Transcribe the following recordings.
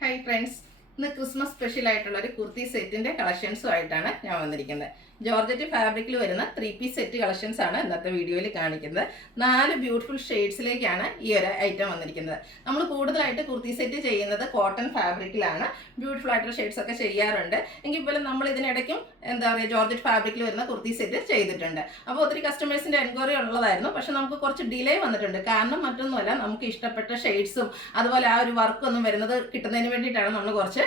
Hi friends, ഇന്ന് Christmas special ആയിട്ടുള്ള ഒരു കുർത്തി സെറ്റിന്റെ കളക്ഷൻസുമായിട്ടാണ് ഞാൻ വന്നിരിക്കുന്നത്. ജോർജറ്റ് ഫാബ്രിക്കിൽ വരുന്ന 3 പീസ് സെറ്റ് കളക്ഷൻസ് ആണ് ഇന്നത്തെ വീഡിയോയിൽ കാണിക്കുന്നത്. 4 ബ്യൂട്ടിഫുൾ ഷെയ്ഡ്സിലേക്കാണ് ഈ ഒരു ഐറ്റം വന്നിരിക്കുന്നത്. നമ്മൾ കൂടുതലായിട്ട് കുർത്തി സെറ്റ് ചെയ്യുന്നത് കോട്ടൺ ഫാബ്രിക്കിലാണ്. ബ്യൂട്ടിഫുൾ ആയിട്ടുള്ള ഷെയ്ഡ്സ് ഒക്കെ ചെയ്യാറുണ്ട്. എങ്കിൽ പോലും നമ്മൾ ഇതിനിടയ്ക്കും ജോർജറ്റ് ഫാബ്രിക്കിൽ വരുന്ന കുർത്തി സെറ്റ് ചെയ്തിട്ടുണ്ട്. അപ്പോൾ ഒത്തിരി കസ്റ്റമേഴ്സിന്റെ എൻക്വയറി ഉള്ളതായിരുന്നു. പക്ഷെ നമുക്ക് കുറച്ച് ഡിലേ വന്നിട്ടുണ്ട്. കാരണം മറ്റൊന്നുമല്ല, നമുക്ക് ഇഷ്ടപ്പെട്ട ഷെയ്ഡ്സും അതുപോലെ ആ ഒരു വർക്കൊന്നും വരുന്നത് കിട്ടുന്നതിന് വേണ്ടിയിട്ടാണ് നമ്മൾ കുറച്ച്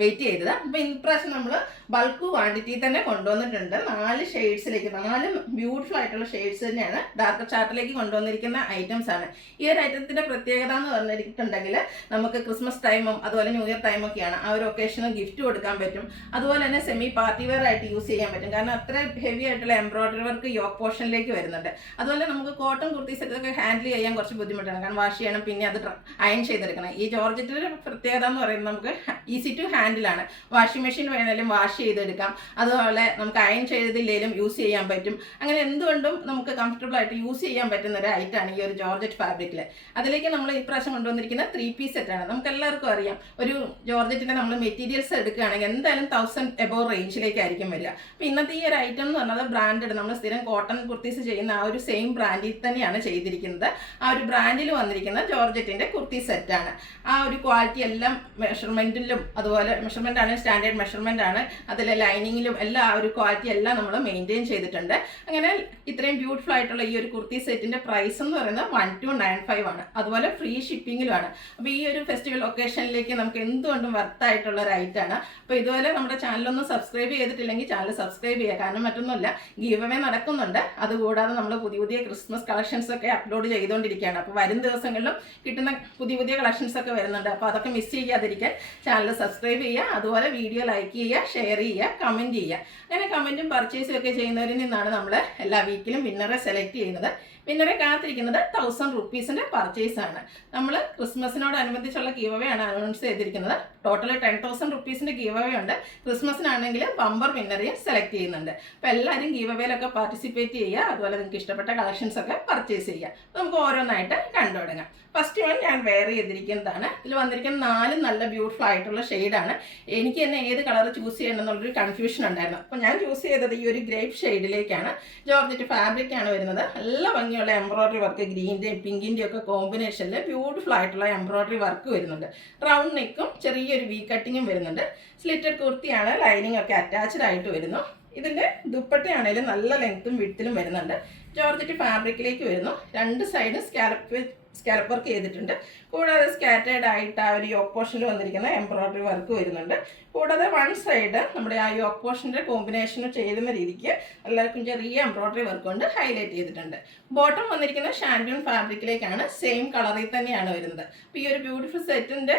വെയിറ്റ് ചെയ്തത്. അപ്പോൾ ഇപ്രാവശ്യം നമ്മൾ ബൾക്ക് ക്വാണ്ടിറ്റി തന്നെ കൊണ്ടുവന്നിട്ടുണ്ട്. 4 ഷെയ്ഡ്സിലേക്ക്, 4 ബ്യൂട്ടിഫുൾ ആയിട്ടുള്ള ഷെയ്ഡ്സ് തന്നെയാണ് ഡാർക്ക് ചാർട്ടിലേക്ക് കൊണ്ടുവന്നിരിക്കുന്ന ഐറ്റംസ് ആണ്. ഈ ഒരു ഐറ്റത്തിന്റെ പ്രത്യേകത എന്ന് പറഞ്ഞിട്ടുണ്ടെങ്കിൽ നമുക്ക് ക്രിസ്മസ് ടൈമും അതുപോലെ ന്യൂ ഇയർ ടൈമും ഒക്കെയാണ്. ആ ഒരു ഒക്കേഷന് ഗിഫ്റ്റ് കൊടുക്കാൻ പറ്റും. അതുപോലെ തന്നെ സെമി പാർട്ടി വെയർ ആയിട്ട് യൂസ് ചെയ്യാൻ പറ്റും. കാരണം അത്ര ഹെവി ആയിട്ടുള്ള എംബ്രോയിഡറി വർക്ക് യോക്ക് പോർഷനിലേക്ക് വരുന്നുണ്ട്. അതുപോലെ നമുക്ക് കോട്ടൺ കുർത്തീസ് ഒക്കെ ഹാൻഡിൽ ചെയ്യാൻ കുറച്ച് ബുദ്ധിമുട്ടാണ്. കാരണം വാഷ് ചെയ്യണം, പിന്നെ അത് അയൺ ചെയ്തെടുക്കണം. ഈ ജോർജറ്റിന്റെ പ്രത്യേകത എന്ന് പറയുന്നത് നമുക്ക് ഈസി ടു ഹാൻഡിൽ ആണ്. വാഷിംഗ് മെഷീൻ വേണേലും വാഷ് ചെയ്തെടുക്കാം. അതുപോലെ നമുക്ക് അയൺ ചെയ്തില്ലേലും യൂസ് ചെയ്യാൻ പറ്റും. അങ്ങനെ എന്തുകൊണ്ടും നമുക്ക് കംഫർട്ടബിൾ ആയിട്ട് യൂസ് ചെയ്യാൻ പറ്റുന്ന ഒരു ഐറ്റാണ് ഈ ഒരു ജോർജറ്റ് ഫാബ്രിക്കിൽ. അതിലേക്ക് നമ്മൾ ഇപ്രാവശ്യം കൊണ്ടുവന്നിരിക്കുന്ന 3 പീസ് സെറ്റാണ്. നമുക്ക് എല്ലാവർക്കും അറിയാം, ഒരു ജോർജറ്റിന്റെ നമ്മൾ മെറ്റീരിയൽസ് എടുക്കുകയാണെങ്കിൽ എന്തായാലും 1000 എബോവ് റേഞ്ചിലേക്കായിരിക്കും വരിക. അപ്പോൾ ഇന്നത്തെ ഈ ഒരു ഐറ്റം എന്ന് പറഞ്ഞത് ബ്രാൻഡഡ്, നമ്മൾ സ്ഥിരം കോട്ടൺ കുർത്തീസ് ചെയ്യുന്ന ആ ഒരു സെയിം ബ്രാൻഡിൽ തന്നെയാണ് ചെയ്തിരിക്കുന്നത്. ആ ഒരു ബ്രാൻഡിൽ വന്നിരിക്കുന്ന ജോർജറ്റിന്റെ കുർത്തി സെറ്റാണ്. ആ ഒരു ക്വാളിറ്റി എല്ലാം മെഷർമെന്റിലും, അതുപോലെ മെഷർമെന്റ് ആണ് സ്റ്റാൻഡേർഡ് മെഷർമെന്റ് ആണ്, അതിലെ ലൈനിങ്ങിലും എല്ലാം ആ ഒരു ക്വാളിറ്റി എല്ലാം നമ്മൾ മെയിൻറ്റെയിൻ ചെയ്തിട്ടുണ്ട്. അങ്ങനെ ഇത്രയും ബ്യൂട്ടിഫുൾ ആയിട്ടുള്ള ഈ ഒരു കുർത്തി സെറ്റിന്റെ പ്രൈസ് എന്ന് പറയുന്നത് 1295 ആണ്. അതുപോലെ ഫ്രീ ഷിപ്പിങ്ങിലുമാണ്. അപ്പോൾ ഈ ഒരു ഫെസ്റ്റിവൽ ഒക്കേഷനിലേക്ക് നമുക്ക് എന്തുകൊണ്ടും വർത്തായിട്ടുള്ള ഒരു ഐറ്റാണ്. അപ്പോൾ ഇതുപോലെ നമ്മുടെ ചാനലൊന്നും സബ്സ്ക്രൈബ് ചെയ്തിട്ടില്ലെങ്കിൽ ചാനൽ സബ്സ്ക്രൈബ് ചെയ്യുക. കാരണം മറ്റൊന്നുമില്ല, ഗീവ് അവേ നടക്കുന്നുണ്ട്. അതുകൂടാതെ നമ്മൾ പുതിയ ക്രിസ്മസ് കളക്ഷൻസ് ഒക്കെ അപ്ലോഡ് ചെയ്തുകൊണ്ടിരിക്കുകയാണ്. അപ്പോൾ വരും ദിവസങ്ങളിലും കിട്ടുന്ന പുതിയ കളക്ഷൻസ് ഒക്കെ വരുന്നുണ്ട്. അപ്പോൾ അതൊക്കെ മിസ് ചെയ്യാതിരിക്കാൻ ചാനൽ സബ്സ്ക്രൈബ് ചെയ്യുക. അതുപോലെ വീഡിയോ ലൈക്ക് ചെയ്യുക, ഷെയർ ചെയ്യുക, കമൻറ്റ് ചെയ്യുക. അങ്ങനെ കമൻറ്റും പർച്ചേസും ഒക്കെ ചെയ്യുന്നവരിൽ നിന്നാണ് നമ്മൾ എല്ലാ വീക്കിലും വിന്നറെ സെലക്ട് ചെയ്യുന്നത്. വിന്നറെ കാത്തിരിക്കുന്നത് 1000 റുപ്പീസിൻ്റെ പർച്ചേസാണ്. നമ്മൾ ക്രിസ്മസിനോടനുബന്ധിച്ചുള്ള ഗീവ് അവേ ആണ് അനൗൺസ് ചെയ്തിരിക്കുന്നത്. ടോട്ടൽ 10,000 റുപ്പീസിൻ്റെ ഗീവ് അവേ ഉണ്ട്. ക്രിസ്മസിനാണെങ്കിൽ ബമ്പർ വിന്നറെയും സെലക്ട് ചെയ്യുന്നുണ്ട്. അപ്പോൾ എല്ലാവരും ഗീവ് അവേയിലൊക്കെ പാർട്ടിസിപ്പേറ്റ് ചെയ്യുക. അതുപോലെ നിങ്ങൾക്ക് ഇഷ്ടപ്പെട്ട കളക്ഷൻസ് ഒക്കെ പർച്ചേസ് ചെയ്യുക. നമുക്ക് ഓരോന്നായിട്ട് കണ്ടു തുടങ്ങാം. ഫസ്റ്റ് വൺ ഞാൻ വെയർ ചെയ്തിരിക്കുന്നതാണ്. ഇതിൽ വന്നിരിക്കുന്ന 4 നല്ല ബ്യൂട്ടിഫുൾ ആയിട്ടുള്ള ഷെയ്ഡാണ്. എനിക്ക് തന്നെ ഏത് കളർ ചൂസ് ചെയ്യണം എന്നുള്ളൊരു കൺഫ്യൂഷൻ ഉണ്ടായിരുന്നു. അപ്പോൾ ഞാൻ ചൂസ് ചെയ്തത് ഈ ഒരു ഗ്രേപ്പ് ഷെയ്ഡിലേക്കാണ്. ജോർജറ്റ് ഫാബ്രിക് ആണ് വരുന്നത്. നല്ല ഭംഗിയുള്ള എംബ്രോയിഡറി വർക്ക്, ഗ്രീൻ്റെയും പിങ്കിൻ്റെയും ഒക്കെ കോമ്പിനേഷനിൽ ബ്യൂട്ടിഫുൾ ആയിട്ടുള്ള എംബ്രോയിഡറി വർക്ക് വരുന്നുണ്ട്. റൗണ്ട് നെക്കും ചെറിയൊരു വി കട്ടിങ്ങും വരുന്നുണ്ട്. സ്ലിറ്റഡ് കുർത്തിയാണ്, ലൈനിങ് ഒക്കെ അറ്റാച്ച്ഡ് ആയിട്ട് വരുന്നു. ഇതിൻ്റെ ദുപ്പട്ടയാണെങ്കിലും നല്ല ലെങ്ത്തും വിഡ്ത്തിലും വരുന്നുണ്ട്. ജോർജറ്റ് ഫാബ്രിക്കിലേക്ക് വരുന്നു. 2 സൈഡും സ്കാലപ്പ് വർക്ക് ചെയ്തിട്ടുണ്ട്. കൂടാതെ സ്കാറ്റേഡ് ആയിട്ട് ആ ഒരു യോക്ക് പോർഷനിൽ വന്നിരിക്കുന്ന എംബ്രോയിഡറി വർക്ക് വരുന്നുണ്ട്. കൂടാതെ 1 സൈഡ് നമ്മുടെ ആ യോക്ക് പോർഷൻ്റെ കോമ്പിനേഷൻ ചെയ്യുന്ന രീതിക്ക് എല്ലാവർക്കും ചെറിയ എംബ്രോയിഡറി വർക്ക് കൊണ്ട് ഹൈലൈറ്റ് ചെയ്തിട്ടുണ്ട്. ബോട്ടം വന്നിരിക്കുന്ന ഷാൻഡൂൺ ഫാബ്രിക്കിലേക്കാണ്, സെയിം കളറിൽ തന്നെയാണ് വരുന്നത്. അപ്പോൾ ഈ ഒരു ബ്യൂട്ടിഫുൾ സെറ്റിൻ്റെ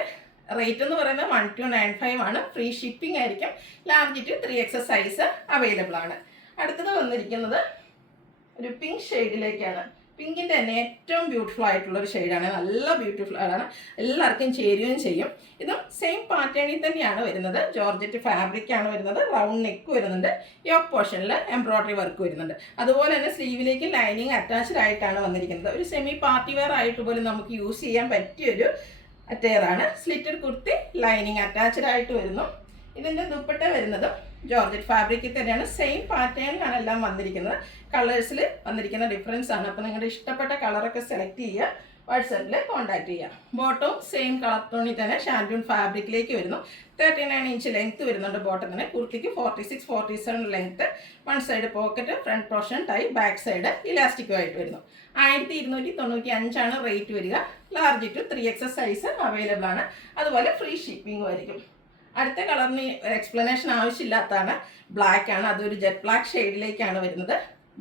റേറ്റ് എന്ന് പറയുന്നത് 1295 ആണ്. ഫ്രീ ഷിപ്പിംഗ് ആയിരിക്കും. Large to 3XS size available ആണ്. അടുത്തത് വന്നിരിക്കുന്നത് ഒരു പിങ്ക് ഷെയ്ഡിലേക്കാണ്. പിങ്കിൻ്റെ തന്നെ ഏറ്റവും ബ്യൂട്ടിഫുൾ ആയിട്ടുള്ള ഒരു ഷെയ്ഡാണ്. നല്ല ബ്യൂട്ടിഫുൾ ആണ്, എല്ലാവർക്കും ചേരുകയും ചെയ്യും. ഇതും സെയിം പാറ്റേണിൽ തന്നെയാണ് വരുന്നത്. ജോർജറ്റ് ഫാബ്രിക് ആണ് വരുന്നത്. റൗണ്ട് നെക്ക് വരുന്നുണ്ട്. യോക്ക് പോർഷനിൽ എംബ്രോയിഡറി വർക്ക് വരുന്നുണ്ട്. അതുപോലെ തന്നെ സ്ലീവിലേക്ക് ലൈനിങ് അറ്റാച്ച്ഡ് ആയിട്ടാണ് വന്നിരിക്കുന്നത്. ഒരു സെമി പാർട്ടി വെയർ ആയിട്ട് പോലും നമുക്ക് യൂസ് ചെയ്യാൻ പറ്റിയൊരു അറ്റയറാണ്. സ്ലിറ്റഡ് കുർത്തി, ലൈനിങ് അറ്റാച്ച്ഡ് ആയിട്ട് വരുന്നു. ഇതിൻ്റെ ദുപ്പട്ട വരുന്നത് ജോർജറ്റ് ഫാബ്രിക്കിൽ തന്നെയാണ്. സെയിം പാറ്റേണിലാണ് എല്ലാം വന്നിരിക്കുന്നത്. കളേഴ്സിൽ വന്നിരിക്കുന്ന ഡിഫറൻസ് ആണ്. അപ്പോൾ നിങ്ങളുടെ ഇഷ്ടപ്പെട്ട കളറൊക്കെ സെലക്ട് ചെയ്യുക, വാട്സാപ്പിൽ കോൺടാക്ട് ചെയ്യുക. ബോട്ടവും സെയിം കളർ ടോണിൽ തന്നെ ഷാൻഡൂൺ ഫാബ്രിക്കിലേക്ക് വരുന്നു. 39 ഇഞ്ച് ലെങ്ത്ത് വരുന്നുണ്ട് ബോട്ടത്തിന്. കുർത്തിക്ക് 46-47 length. 1 side pocket, front portion tie, back side ഇലാസ്റ്റിക്കുമായിട്ട് വരുന്നു. 1295 ആണ് റേറ്റ് വരിക. Large to 3XS size available ആണ്. അതുപോലെ ഫ്രീ ഷിപ്പിംഗും ആയിരിക്കും. അടുത്ത കളറിന് എക്സ്പ്ലനേഷൻ ആവശ്യമില്ലാത്തതാണ്. ബ്ലാക്ക് ആണ്. അതൊരു ജെറ്റ് ബ്ലാക്ക് ഷെയ്ഡിലേക്കാണ് വരുന്നത്.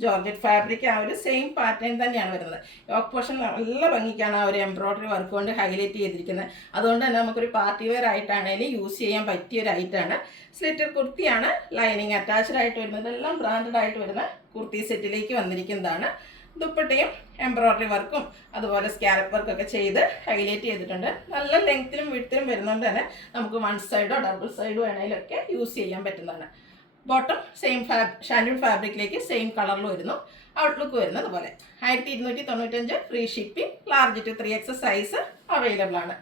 ജോർജറ്റ് ഫാബ്രിക് ആ ഒരു സെയിം പാറ്റേൺ തന്നെയാണ് വരുന്നത്. യോക്ക് പോർഷൻ നല്ല ഭംഗിക്കാണ് ആ ഒരു എംബ്രോയിഡറി വർക്ക് കൊണ്ട് ഹൈലൈറ്റ് ചെയ്തിരിക്കുന്നത്. അതുകൊണ്ട് തന്നെ നമുക്കൊരു പാർട്ടി വെയർ ആയിട്ടാണെങ്കിലും യൂസ് ചെയ്യാൻ പറ്റിയ ഒരു ഐറ്റാണ്. സ്ലിറ്റർ കുർത്തിയാണ്, ലൈനിങ് അറ്റാച്ച്ഡ് ആയിട്ട് വരുന്നത്. എല്ലാം ബ്രാൻഡഡ് ആയിട്ട് വരുന്ന കുർത്തി സെറ്റിലേക്ക് വന്നിരിക്കുന്നതാണ്. ദുപ്പട്ടയും എംബ്രോയിഡറി വർക്കും അതുപോലെ സ്കാലപ്പ് വർക്കൊക്കെ ചെയ്ത് ഹൈലൈറ്റ് ചെയ്തിട്ടുണ്ട്. നല്ല ലെങ്ത്തിലും വിഡ്ത്തിലും വരുന്നതുകൊണ്ട് തന്നെ നമുക്ക് 1 സൈഡോ ഡബിൾ സൈഡോ വേണമെങ്കിലൊക്കെ യൂസ് ചെയ്യാൻ പറ്റുന്നതാണ്. ബോട്ടം സെയിം ഷാൻഡൂൺ ഫാബ്രിക്കിലേക്ക് സെയിം കളറിൽ വരുന്നു. ഔട്ട്ലുക്ക് വരുന്നത് പോലെ 1295 free shipping. Large to 3XS size available ആണ്.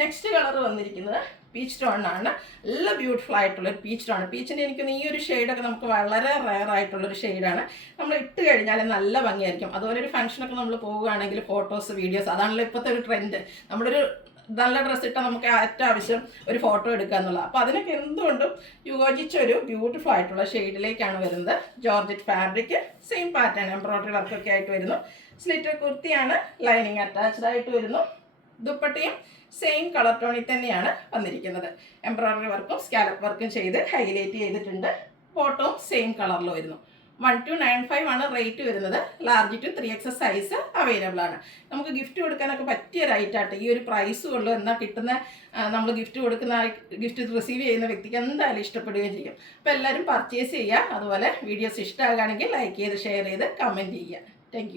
നെക്സ്റ്റ് കളർ വന്നിരിക്കുന്നത് പീച്ച് ടോണിനാണ്. നല്ല ബ്യൂട്ടിഫുൾ ആയിട്ടുള്ളൊരു പീച്ച് ടോൺ. പീച്ചിൻ്റെ എനിക്കൊന്ന് ഈ ഒരു ഷെയ്ഡൊക്കെ നമുക്ക് വളരെ റെയർ ആയിട്ടുള്ളൊരു ഷെയ്ഡാണ്. നമ്മൾ ഇട്ട് കഴിഞ്ഞാൽ നല്ല ഭംഗിയായിരിക്കും. അതുപോലെ ഒരു ഫംഗ്ഷനൊക്കെ നമ്മൾ പോവുകയാണെങ്കിൽ ഫോട്ടോസ് വീഡിയോസ് അതാണല്ലോ ഇപ്പോഴത്തെ ഒരു ട്രെൻഡ്. നമ്മളൊരു നല്ല ഡ്രസ്സ് ഇട്ടാൽ നമുക്ക് ഏറ്റവും ആവശ്യം ഒരു ഫോട്ടോ എടുക്കുക എന്നുള്ളത്. അപ്പോൾ അതിനൊക്കെ എന്തുകൊണ്ടും യോജിച്ച ഒരു ബ്യൂട്ടിഫുൾ ആയിട്ടുള്ള ഷെയ്ഡിലേക്കാണ് വരുന്നത്. Georgette fabric, same pattern embroidery വർക്കൊക്കെ ആയിട്ട് വരുന്നു. സ്ലിറ്റർ കുർത്തിയാണ്, ലൈനിങ് അറ്റാച്ച്ഡ് ആയിട്ട് വരുന്നു. ദുപ്പട്ടയും സെയിം കളർ ടോണിൽ തന്നെയാണ് വന്നിരിക്കുന്നത്. എംബ്രോയിഡറി വർക്കും സ്കാലപ്പ് വർക്കും ചെയ്ത് ഹൈലൈറ്റ് ചെയ്തിട്ടുണ്ട്. ബോട്ടവും സെയിം കളറിൽ വരുന്നു. 1295 ആണ് റേറ്റ് വരുന്നത്. Large to 3XS size available ആണ്. നമുക്ക് ഗിഫ്റ്റ് കൊടുക്കാനൊക്കെ പറ്റിയ റൈറ്റായിട്ട് ഈ ഒരു പ്രൈസ് ഉള്ളൂ. എന്നാൽ കിട്ടുന്ന നമ്മൾ ഗിഫ്റ്റ് റിസീവ് ചെയ്യുന്ന വ്യക്തിക്ക് എന്തായാലും ഇഷ്ടപ്പെടുകയും ചെയ്യും. അപ്പോൾ എല്ലാവരും പർച്ചേസ് ചെയ്യുക. അതുപോലെ വീഡിയോസ് ഇഷ്ടമാകുകയാണെങ്കിൽ ലൈക്ക് ചെയ്ത് ഷെയർ ചെയ്ത് കമൻറ്റ് ചെയ്യുക. താങ്ക്